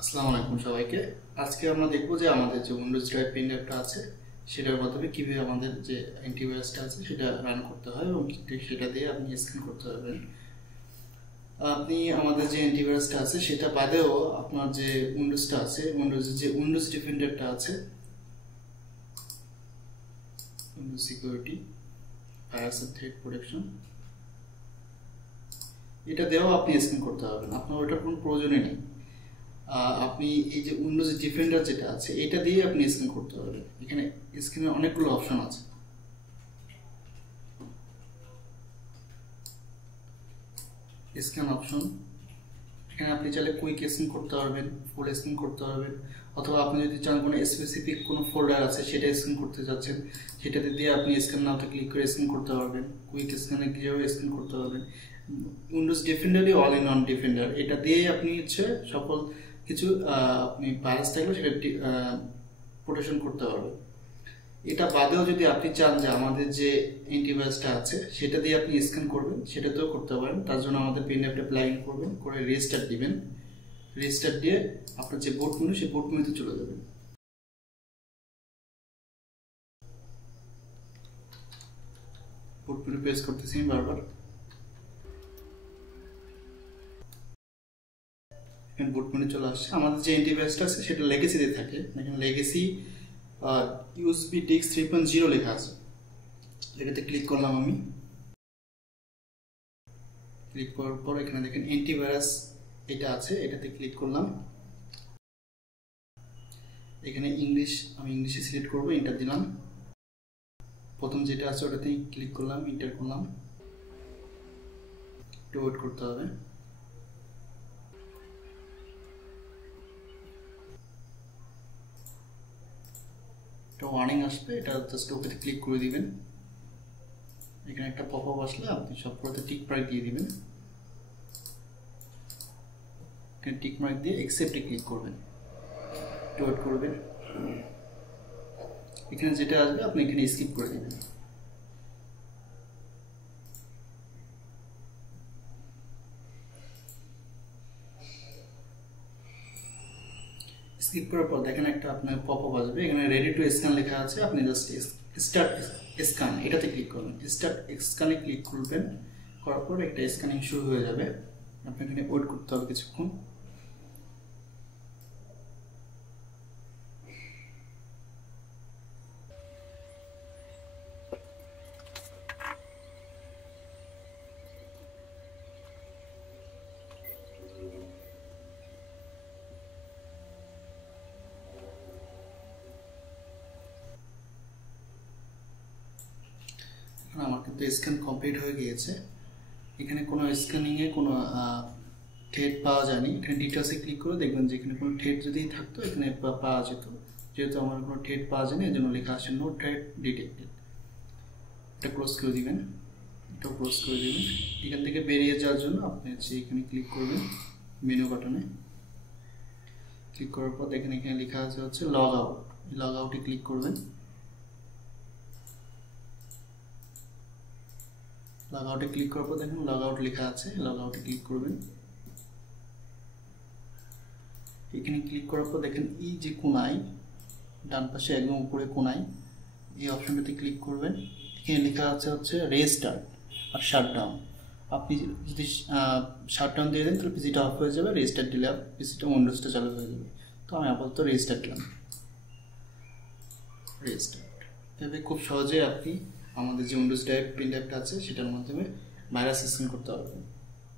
আসসালামু আলাইকুম সবাইকে। আজকে আমরা দেখব যে আমাদের যে উইন্ডোজ ড্রাইভ পেন ড্রাইভটা আছে সেটার মাধ্যমে কিভাবে আমাদের যে অ্যান্টিভাইরাসটা আছে সেটা রান করতে হয় এবং সেটা দিয়ে আপনি স্ক্যান করতে পারবেন। আপনি আমাদের যে অ্যান্টিভাইরাসটা আছে সেটা বাদেও আপনার যে উইন্ডোজটা আছে, উইন্ডোজের যে উইন্ডোজ ডিফেন্ডারটা আছে, Windows security virus and threat protection, এটা দিয়েও আপনি স্ক্যান করতে পারবেন। আপনার ওটার কোনো প্রয়োজনই নেই। আপনি এই যে উইন্ডোজ ডিফেন্ডার যেটা আছে এটা দিয়ে আপনি স্ক্যান করতে পারবেন। এখানে স্ক্রিনে অনেকগুলো অপশন আছে। স্ক্যান অপশন, এখানে আপনি চাইলে কুইক স্ক্যান করতে পারবেন, ফুল স্ক্যান করতে পারবেন, অথবা আপনি যদি চান কোনো স্পেসিফিক কোনো ফোল্ডার আছে সেটা স্ক্যান করতে চাচ্ছেন সেটাতে দিয়ে আপনি স্ক্যান নাওতে ক্লিক করে স্ক্যান করতে পারবেন। কুইক স্ক্যানে কিভাবে স্ক্যান করতে পারবেন, উইন্ডোজ ডিফেন্ডারই অল ইন ওয়ান ডিফেন্ডার, এটা দিয়েই আপনি সকল কিছু আপনি ভাইরাস থাকলে সেটা প্রোটেকশন করতে পারবেন। এটা বাদেও যদি আপনি চান যে আমাদের যে অ্যান্টিভাইরাসটা আছে সেটা দিয়ে আপনি স্ক্যান করবেন, সেটাতেও করতে পারেন। তার জন্য আমাদের পেন ড্রাইভটা প্লাগ ইন করবেন, করে রিস্টার্ট দিবেন। রিস্টার্ট দিয়ে আপনার যে বুট মেনু সেই বুট মেনুতে চলে যাবেন। বুট মেনু প্রেস করতেছি বারবার। বুট মেনু চলে আসছে। আমাদের যে অ্যান্টিভাইরাসটা আছে সেটা লেগেসিতে থাকে। এখানে লেগেসি ইউএসবি ডিস্ক 3.0 লেখা আছে, এটাতে ক্লিক করলাম আমি। ক্লিক করার পর এখানে দেখেন অ্যান্টিভাইরাস এটা আছে, এটাতে ক্লিক করলাম। এখানে ইংলিশ, আমি ইংলিশে সিলেক্ট করবো, এন্টার দিলাম। প্রথম যেটা আছে ওটাতে ক্লিক করলাম, এন্টার করলাম। একটু ওয়েট করতে হবে। একটা ওয়ার্নিং আসবে, এটা জাস্ট ওকেতে ক্লিক করে দিবেন। এখানে একটা পপআপ আসলে আপনি সবগুলোতে টিক মার্ক দিয়ে দিবেন। এখানে টিক মার্ক দিয়ে অ্যাকসেপ্টে ক্লিক করবেন, একটু ওয়েট করবেন। এখানে যেটা আসবে আপনি এখানে স্কিপ করে দিবেন। স্কিপ করার পর দেখেন একটা আপনার পপআপ আসবে, এখানে রেডি টু স্ক্যান লেখা আছে। আপনি জাস্ট স্টার্ট স্ক্যান এটাতে ক্লিক করবেন। স্টার্ট স্ক্যানে ক্লিক করবেন, করার পর একটা স্ক্যানিং শুরু হয়ে যাবে। আপনি এখানে ওয়েট করতে হবে কিছুক্ষণ। আমার কিন্তু স্ক্যান কমপ্লিট হয়ে গিয়েছে। এখানে কোনো স্ক্যানিংয়ে কোনো থ্রেড পাওয়া যায়নি। এখানে ডিটেলসে ক্লিক করে দেখবেন যে এখানে কোনো থ্রেড যদি থাকতো এখানে পাওয়া যেত। যেহেতু আমার কোনো থ্রেড পাওয়া যায়নি এই জন্য লেখা আসে নো থ্রেড ডিটেক্টেড। এটা ক্লোজ করে দিবেন, এটা ক্লোজ করে দিবেন। এখান থেকে বেরিয়ে যাওয়ার জন্য আপনি এখানে ক্লিক করবেন, মেনু বাটনে ক্লিক করার পর দেখেন এখানে লেখা আছে লগ আউট। লগ আউটে ক্লিক করবেন। লগ আউটে ক্লিক করার পর দেখুন লগ আউট লেখা আছে, লগ আউটে ক্লিক করবেন। এখানে ক্লিক করার পর দেখেন এই যে কোনায় ডান পাশে একদম উপরে কোনায় এই অপশনটাতে ক্লিক করবেন। এখানে লেখা হচ্ছে রেস্টার্ট আর শাটডাউন। আপনি যদি শাটডাউন দিয়ে দেন তাহলে পিসিটা অফ হয়ে যাবে, রেস্টার্ট দিলে পিসিটা উইন্ডোজটা চালু হয়ে যাবে। তো আমি আপাতত রেস্টার্ট দিলাম। রেস্টার্ট এভাবে খুব সহজে আপনি আমাদের যে উইন্ডোজ ড্রাইভ পেন ড্রাইভটা আছে সেটার মাধ্যমে ভাইরাস স্ক্যান করতে পারবেন।